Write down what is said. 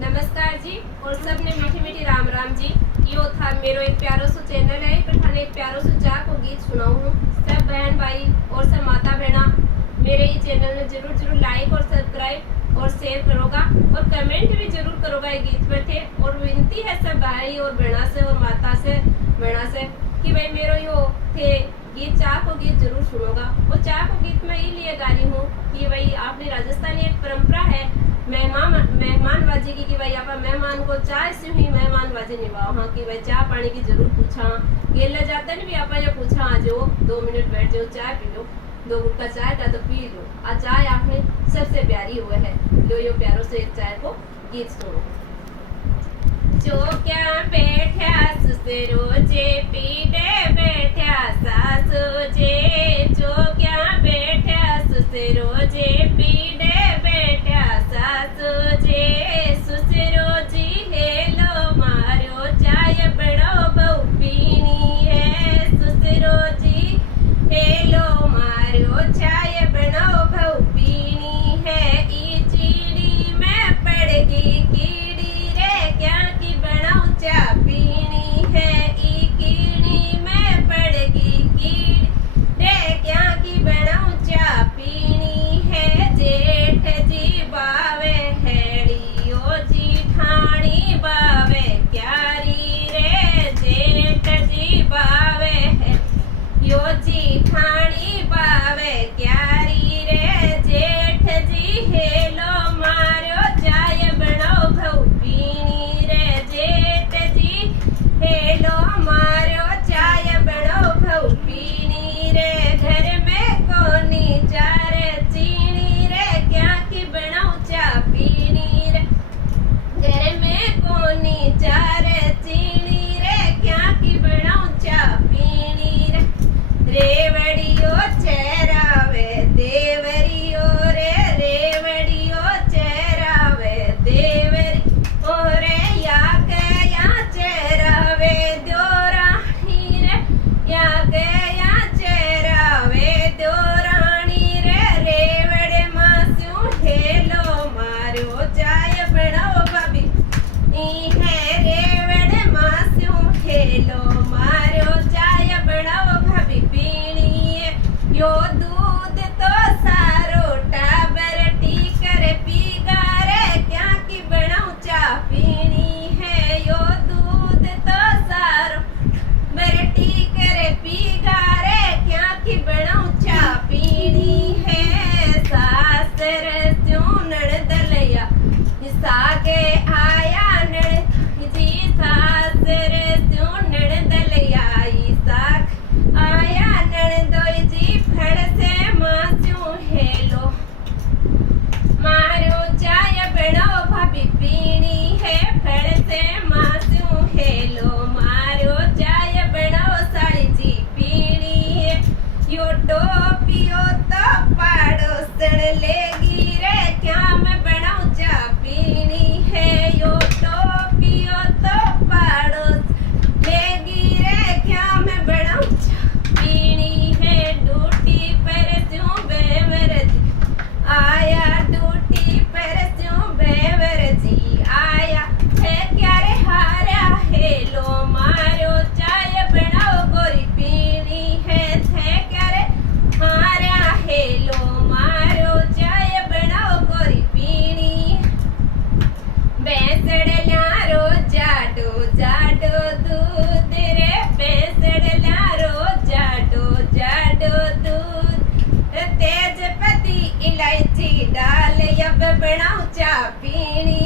नमस्कार जी और सबने मीठी मीठी राम राम जी। यो था मेरो एक प्यारो सो चैनल है पठाने एक प्यारो सो चाह को गीत सुनाऊ हूँ। सब बहन भाई और सब माता बहना मेरे ये चैनल में जरूर लाइक और सब्सक्राइब और शेयर करोगा और कमेंट भी जरूर करोगा ये गीत पे थे। और विनती है सब भाई और बहना से और माता से बहना से कि भाई मेरो यो थे गीत चाह को गीत जरूर सुनोगा। और चाह को गीत मैं इसलिए गा रही हूँ कि भाई आपने राजस्थानी एक परंपरा है मेहमानबाजी की कि भाई आप मेहमान को चाय से ही मेहमानबाजी निभाओ। हाँ कि भाई चाय पानी की जरूर पूछा गेला जाते नहीं भी आप ये पूछा आ जाओ 2 मिनट बैठ जाओ चाय पी लो 2 घुट का चाय का तो पी लो। आ चाय आपने सबसे प्यारी हुआ है लो यो प्यारों से एक चाय को गीत सुनो। जो क्या बैठा सुसे रोजे पीड़े बैठा सासू जे जो क्या बैठा सुसे रोजे पीड़े बैठा सासू जे सुसे रोजी हेलो मारो चाय बड़ो बहु पीनी है सुसे रोजी हेलो मारो चाय बड़ो बहु पीनी है ई चीड़ी में पड़गी कीड़ी रे क्या की बनाऊ चाय पीनी है ई कीड़ी में पड़गी कीड़ी रे क्या की बनाऊ चाय पीनी है जेठ जी बावे हेड़ी ओ जीठानी बावे क्यारी रे जेठ जी बावे है यो जीठानी बावे क्यारी रे जेठ जी हेलो मारो चाय बनाओ भऊ पीनी रे जेठ जी हेलो मारो चाय बनाओ भऊ पीनी रे घर में कोनी चारे चीनी रे क्या की बनाऊ चा पीनी रे घर में कोनी चारे चीनी रे क्या की बनाऊ चा पीनी रे रेवड़ियो चेरावे देवरियो रे रेवड़ियो चेरावे देवरी ओरे या चेरावे द्योरानी रे या चेरावे द्योरानी रे रेवड़े मास्यू हेलो मारो चाय बनाओ भाभी ई है रेवड़े मास्यू हेलो मारो चाय बनाओ भाभी पीनी है यो दूध तो सारो टाबर टी करे पीगा रे क्या की बनाऊ चा पीनी है यो दूध तो सारो बरटी करे पीगा रे क्या की बनाऊ चा पीनी है सासर क्यों नड़दलया सागे आया नड़ जी सासर क्यों नड़दलया साग आया नड़दोई जी फड़ से मास्यू हेलो मारो चाय बनाओ भाभी पीनी है फड़ से मास्यू हेलो मारो चाय बनाओ साड़ी जी पीनी है यो टोपियो तो पाड़ो सड़ लेगी रे क्या मैं बनाऊं चा पीनी है यो टोपियो तो पाड़ो लेगी रे क्या मैं बनाऊं चा पीनी है ड्यूटी पर क्यों बेवर जी आया ड्यूटी पर क्यों बेवर जी आया है क्या रे हारा हेलो मारो चाय बनाओ गोरी पीनी है थे क्या रे हारा हेलो मारो चाय बनाओ गोरी पीनी बेसड़ ल्यारो जाडो जाडो दूध रे बेसड़ ल्यारो जाडो दूध तेजपत्ती इलायची डाल अब बनाऊ चा पीनी